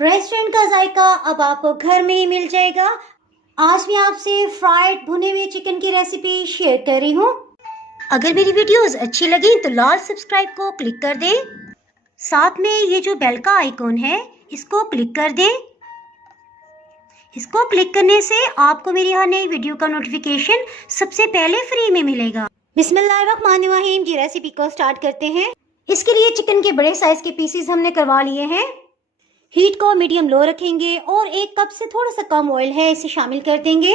Restaurant का जायका अब आपको घर में ही मिल जाएगा। आज मैं आपसे फ्राइड भुने हुए चिकन की रेसिपी शेयर कर रही हूँ। अगर मेरी वीडियोस अच्छी लगी तो लाल सब्सक्राइब को क्लिक कर दें। साथ में ये जो बेल का आइकॉन है इसको क्लिक कर दें। इसको क्लिक करने से आपको मेरी हर नई वीडियो का नोटिफिकेशन सबसे पहले फ्री में मिलेगा। बिस्मिल्लाहिर्रहमानिर्रहीम की रेसिपी को स्टार्ट करते हैं। इसके लिए चिकन के बड़े साइज के पीसेस हमने करवा लिए हैं। हीट को मीडियम लो रखेंगे और 1 कप से थोड़ा सा कम ऑयल है इसे शामिल कर देंगे।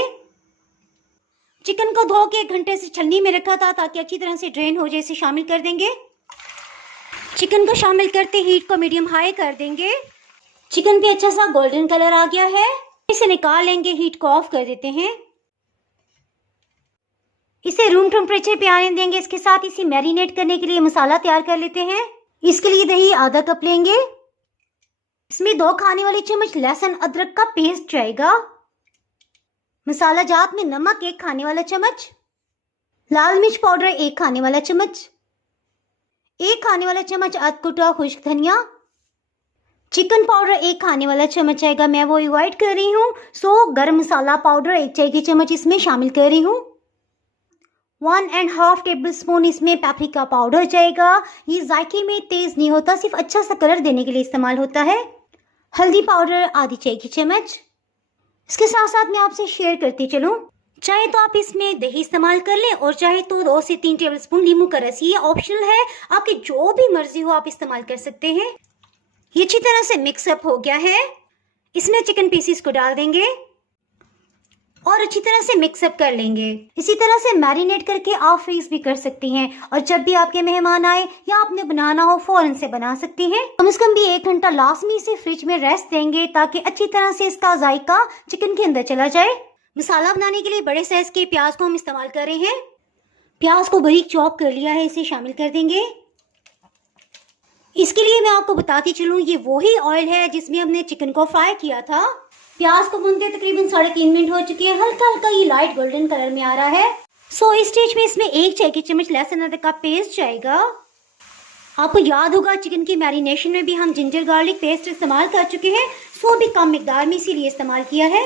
चिकन को धो के 1 घंटे से छलनी में रखा था ताकि अच्छी तरह से ड्रेन हो जाए, इसे शामिल कर देंगे। चिकन को शामिल करते हीट को मीडियम हाई कर देंगे। चिकन पे अच्छा सा गोल्डन कलर आ गया है, इसे निकाल लेंगे। हीट को ऑफ कर देते हैं। इसे रूम टेम्परेचर पे आने देंगे। इसके साथ इसे मैरिनेट करने के लिए मसाला तैयार कर लेते हैं। इसके लिए दही आधा कप लेंगे। इसमें 2 खाने वाली चम्मच लहसुन अदरक का पेस्ट जाएगा। मसाला जात में नमक 1 खाने वाला चम्मच, लाल मिर्च पाउडर 1 खाने वाला चम्मच, 1 खाने वाला चम्मच अधकुटा खुश्क धनिया, चिकन पाउडर 1 खाने वाला चम्मच आएगा, मैं वो अवॉइड कर रही हूँ। सो गरम मसाला पाउडर 1 चाय की चम्मच इसमें शामिल कर रही हूँ। 1.5 टेबल स्पून इसमें पेपरिका पाउडर जाएगा। ये जायके में तेज नहीं होता, सिर्फ अच्छा सा कलर देने के लिए इस्तेमाल होता है। हल्दी पाउडर आधी चाय की चम्मच। इसके साथ साथ मैं आपसे शेयर करती चलूं, चाहे तो आप इसमें दही इस्तेमाल कर लें और चाहे तो 2 से 3 टेबल स्पून नींबू का रस। ये ऑप्शनल है, आपकी जो भी मर्जी हो आप इस्तेमाल कर सकते हैं। ये अच्छी तरह से मिक्सअप हो गया है। इसमें चिकन पीसेस को डाल देंगे और अच्छी तरह से मिक्सअप कर लेंगे। इसी तरह से मैरिनेट करके आप फ्रीज भी कर सकती हैं और जब भी आपके मेहमान आए या आपने बनाना हो फौरन से बना सकती हैं। कम से कम भी 1 घंटा लाजमी इसे फ्रिज में रेस्ट देंगे ताकि अच्छी तरह से इसका जायका चिकन के अंदर चला जाए। मसाला बनाने के लिए बड़े साइज के प्याज को हम इस्तेमाल कर रहे हैं। प्याज को बारीक चॉप कर लिया है, इसे शामिल कर देंगे। इसके लिए मैं आपको बताती चलूँ, ये वही ऑयल है जिसमें हमने चिकन को फ्राई किया था। प्याज को भूनते तकरीबन 3.5 मिनट हो चुके हैं। हल्का हल्का ये लाइट गोल्डन कलर में आ रहा है। सो इस स्टेज में इसमें 1 चाय की चम्मच लहसुन अदरक का पेस्ट जाएगा। आपको याद होगा चिकन की मैरिनेशन में भी हम जिंजर गार्लिक पेस्ट इस्तेमाल कर चुके हैं। सो भी कम मिकदार में इसीलिए इस्तेमाल किया है।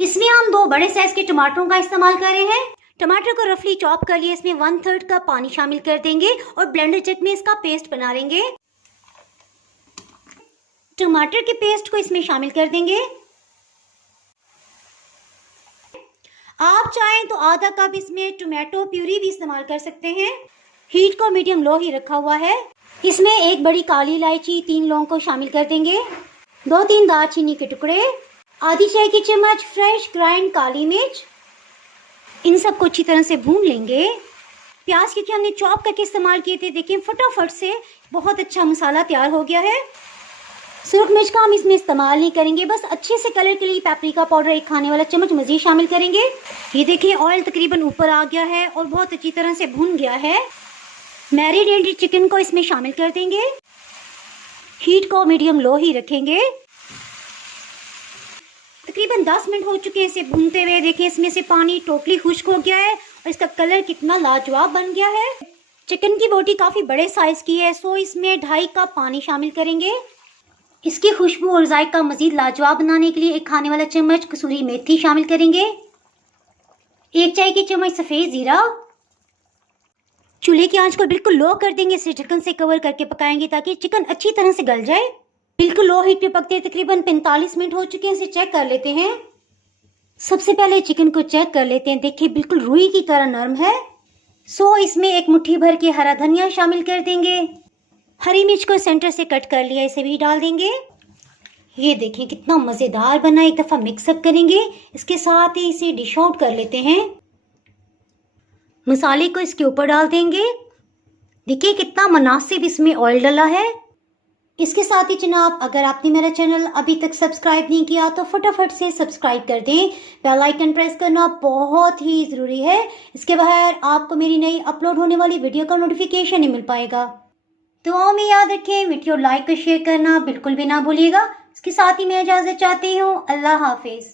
इसमें हम 2 बड़े साइज के टमाटरों का इस्तेमाल कर रहे हैं। टमाटर को रफली चॉप कर लिए। इसमें 1/3 कप पानी शामिल कर देंगे और ब्लेंडर जग में इसका पेस्ट बना लेंगे। टमाटर के पेस्ट को इसमें शामिल कर देंगे। आप चाहें तो आधा कप इसमें टोमेटो प्यूरी भी इस्तेमाल कर सकते हैं। हीट को मीडियम लो ही रखा हुआ है। इसमें 1 बड़ी काली इलायची, 3 लौंग को शामिल कर देंगे, 2-3 दालचीनी के टुकड़े, आधी चाय की चम्मच फ्रेश ग्राइंड काली मिर्च। इन सबको अच्छी तरह से भून लेंगे। प्याज क्योंकि हमने चॉप करके इस्तेमाल किए थे, देखिए फटाफट से बहुत अच्छा मसाला तैयार हो गया है। सुरख मिर्च का हम इसमें इस्तेमाल नहीं करेंगे, बस अच्छे से कलर के लिए पेपरिका पाउडर 1 खाने वाला चम्मच मजीद शामिल करेंगे। ये देखिए ऑयल तकरीबन ऊपर आ गया है और बहुत अच्छी तरह से भून गया है। मैरिनेटेड चिकन को इसमें शामिल कर देंगे। हीट को मीडियम लो ही रखेंगे। तकरीबन 10 मिनट हो चुके हैं इसे भूनते हुए। देखिए इसमें से पानी टोटली खुश्क हो गया है और इसका कलर कितना लाजवाब बन गया है। चिकन की बोटी काफ़ी बड़े साइज की है, सो इसमें 2.5 कप पानी शामिल करेंगे। इसकी खुशबू और जायका मजीद लाजवाब बनाने के लिए 1 खाने वाला चम्मच कसूरी मेथी शामिल करेंगे, 1 चाय की चम्मच सफ़ेद ज़ीरा। चूल्हे की आंच को बिल्कुल लो कर देंगे। इसे ढक्कन से कवर करके पकाएंगे ताकि चिकन अच्छी तरह से गल जाए। बिल्कुल लो हीट पे पकते तकरीबन 45 मिनट हो चुके हैं। इसे चेक कर लेते हैं। सबसे पहले चिकन को चेक कर लेते हैं। देखिए बिल्कुल रुई की तरह नरम है। सो इसमें 1 मुट्ठी भर के हरा धनिया शामिल कर देंगे। हरी मिर्च को सेंटर से कट कर लिया, इसे भी डाल देंगे। ये देखें कितना मज़ेदार बना। एक दफ़ा मिक्सअप करेंगे। इसके साथ ही इसे डिश आउट कर लेते हैं। मसाले को इसके ऊपर डाल देंगे। देखिए कितना मुनासिब इसमें ऑयल डला है। इसके साथ ही जनाब, अगर आपने मेरा चैनल अभी तक सब्सक्राइब नहीं किया तो फटाफट से सब्सक्राइब कर दें। बेल आइकन प्रेस करना बहुत ही ज़रूरी है। इसके बगैर आपको मेरी नई अपलोड होने वाली वीडियो का नोटिफिकेशन नहीं मिल पाएगा। दुआओं में याद रखें, वीडियो लाइक और शेयर करना बिल्कुल भी ना भूलिएगा। इसके साथ ही मैं इजाज़त चाहती हूँ। अल्लाह हाफिज़।